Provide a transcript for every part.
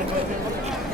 よかった。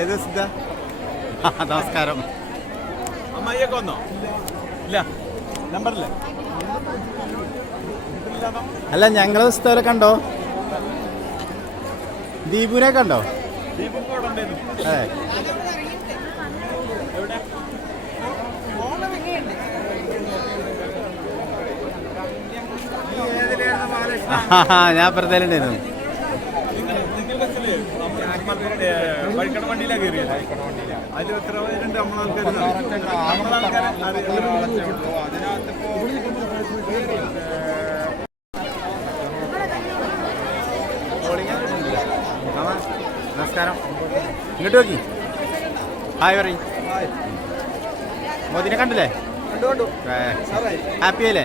ഏത് സിദ്ധ? നമസ്കാരം. അമ്മായിയൊക്കെ വന്നോ ഇല്ല. നമ്പറില്ല. അല്ല ഞങ്ങളുടെ സ്ഥലം കണ്ടോ? ദീപുനെ കണ്ടോ? അതെ ഞാൻ അപ്പുറത്തേലുണ്ടായിരുന്നു. വഴിക്കണ വണ്ടിയിലാ കയറിയത് അതിൽ എത്ര പേരുണ്ട്? നമ്മളാൾക്കാർ മാമ, നമസ്കാരം. ഇങ്ങോട്ട് നോക്കി. ഹായ് പറയും മോദിനെ കണ്ടില്ലേ? ഹാപ്പി അല്ലേ?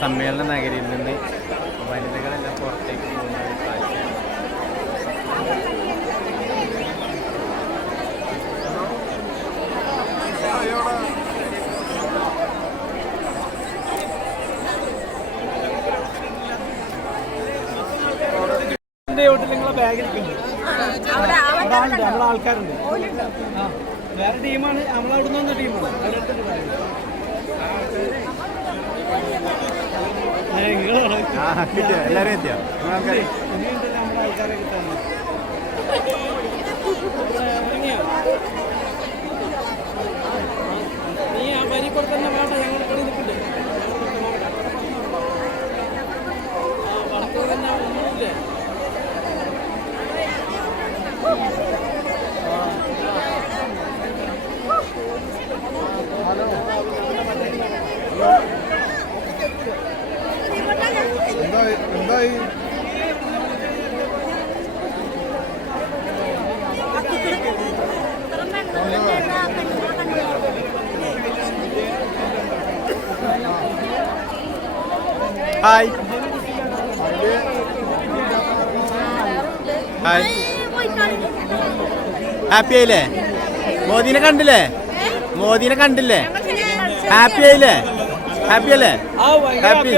സമ്മേളന നഗരിയിൽ നിന്ന് വനിതകളെല്ലാം പുറത്തേക്ക് പോകുന്ന ഒരു കാഴ്ചയാണ് വീട്ടിൽ നിങ്ങളെ ബാഗ് ഇരിക്കുന്നുണ്ട് അവിടെ ആൾക്കാരുണ്ട്. വേറെ ടീമാണ് നമ്മളവിടുന്ന് വന്ന ടീമാണ് എല്ലാവരും എത്തിയോ നീ ആ വരി കൂടെ തന്നെ വേണ്ട ഞങ്ങൾ ആ വടക്കൂ തന്നെ ഒന്നുമില്ലേ ഹായ് ഹായ് ഹാപ്പി ആയില്ലേ? മോദിനെ കണ്ടില്ലേ? മോദിനെ കണ്ടില്ലേ? ഹാപ്പി ആയില്ലേ? ഹാപ്പി അല്ലേ? ഹാപ്പി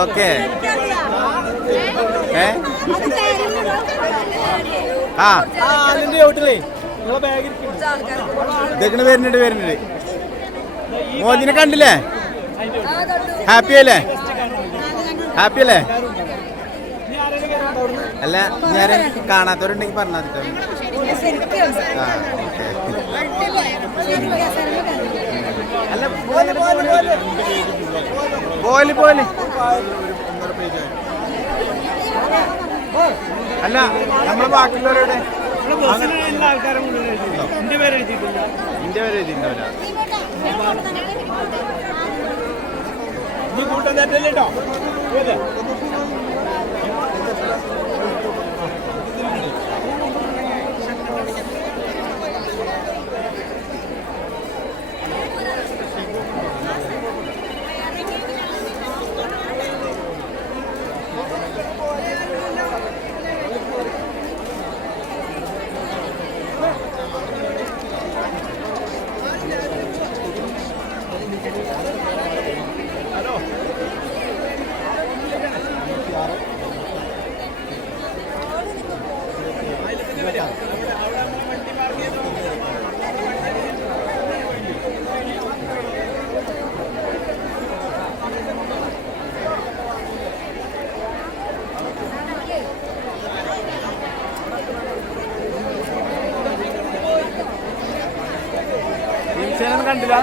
ഓക്കെ ഏ ആ ഇതൊക്കെ വരുന്നുണ്ട് വരുന്നുണ്ട്? മോദിനെ കണ്ടില്ലേ? ഹാപ്പി അല്ലേ? ഹാപ്പി അല്ലേ? അല്ല ഞാൻ കാണാത്തവരുണ്ടെങ്കിൽ പറഞ്ഞാൽ അല്ല പോലെ പോലെ അല്ല നമ്മൾ ബാക്കിയുള്ളവരുടെ എന്റെ പേര് എഴുതിണ്ടാവില്ല നീ കൂട്ടം തെറ്റല്ലേ കേട്ടോ ജിംസേനൊന്നും കണ്ടില്ല.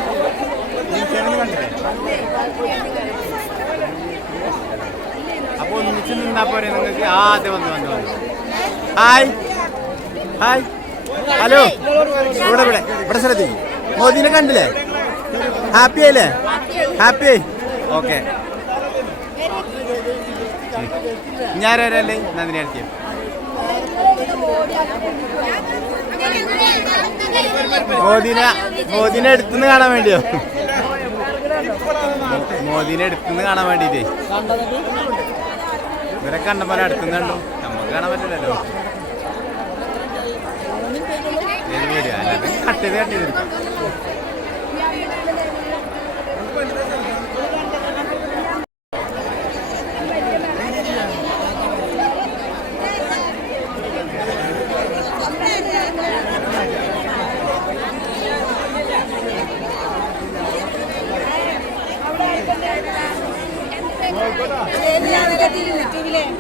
ജിംസേനൊന്നും കണ്ടില്ലേ? അപ്പൊ ഒന്നിച്ച് നിന്നാ പോരെ നിങ്ങൾക്ക്? ആ അതെ വന്നു വന്നു വന്നു. ഹായ്. ഹായ്. ഹലോ. ഇവിടെ ഇവിടെ ഇവിടെ ശ്രദ്ധിക്കും മോദിനെ കണ്ടില്ലേ? ഹാപ്പി ആയില്ലേ ഹാപ്പി ആയി ഓക്കെ ഞാനല്ലേ നന്ദിനി അടുത്തിയോ മോദിനെ മോദിനെ അടുത്തുനിന്ന് കാണാൻ വേണ്ടിയോ? മോദിനെ അടുത്തുനിന്ന് കാണാൻ വേണ്ടിട്ടേ ഇവരെ കണ്ട പോലെ അടുത്തുനിന്ന് കണ്ടു? നമുക്ക് കാണാൻ പറ്റില്ലല്ലോ. കിട്ടും ചെയ്ത് കട്ട്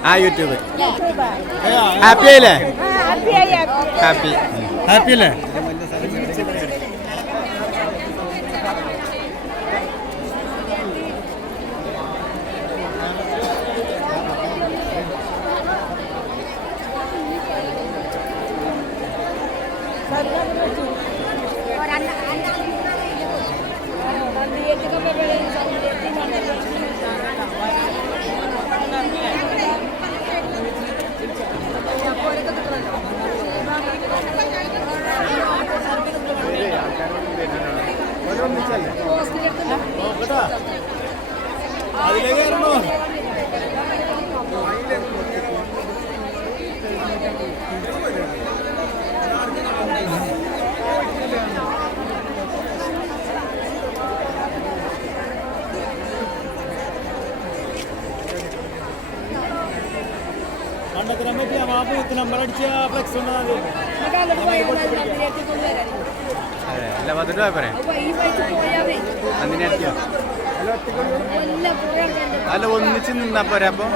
ആ യൂട്യൂബ്. ഹാപ്പി ആയില്ലേ? ഹാപ്പി. ഹാപ്പി അല്ലേ? അല്ല ഒന്നിച്ച് നിന്നാ പോരെ അപ്പൊ?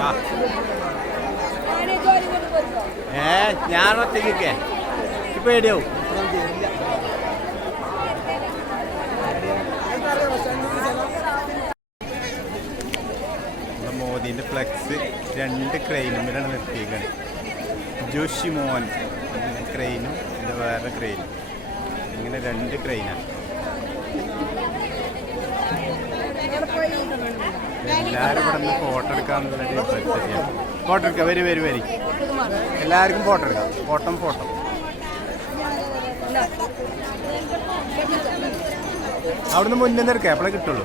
ആ. ഏ ഞാൻ ഒറ്റയ്ക്കൊക്കെ ഇപ്പൊ പേടിയാവും മോദീന്റെ ഫ്ലെക്സ് രണ്ട് ക്രെയിനുമ്പിലാണ് നിർത്തിയിരിക്കുന്നത് ജോഷി മോൻ ക്രെയിനും ഇത് വേറെ ക്രെയിനും ഇങ്ങനെ രണ്ട് ക്രെയിനാണ് എല്ലാവരും ഇവിടെ നിന്ന് ഫോട്ടോ എടുക്കാമെന്നുള്ള ഫോട്ടോ എടുക്കാം വരും വരും വരി. എല്ലാവർക്കും ഫോട്ടോ എടുക്കാം. ഫോട്ടോ ഫോട്ടോ അവിടുന്ന് മുന്നേ എടുക്കാം എപ്പോഴേ കിട്ടുള്ളൂ.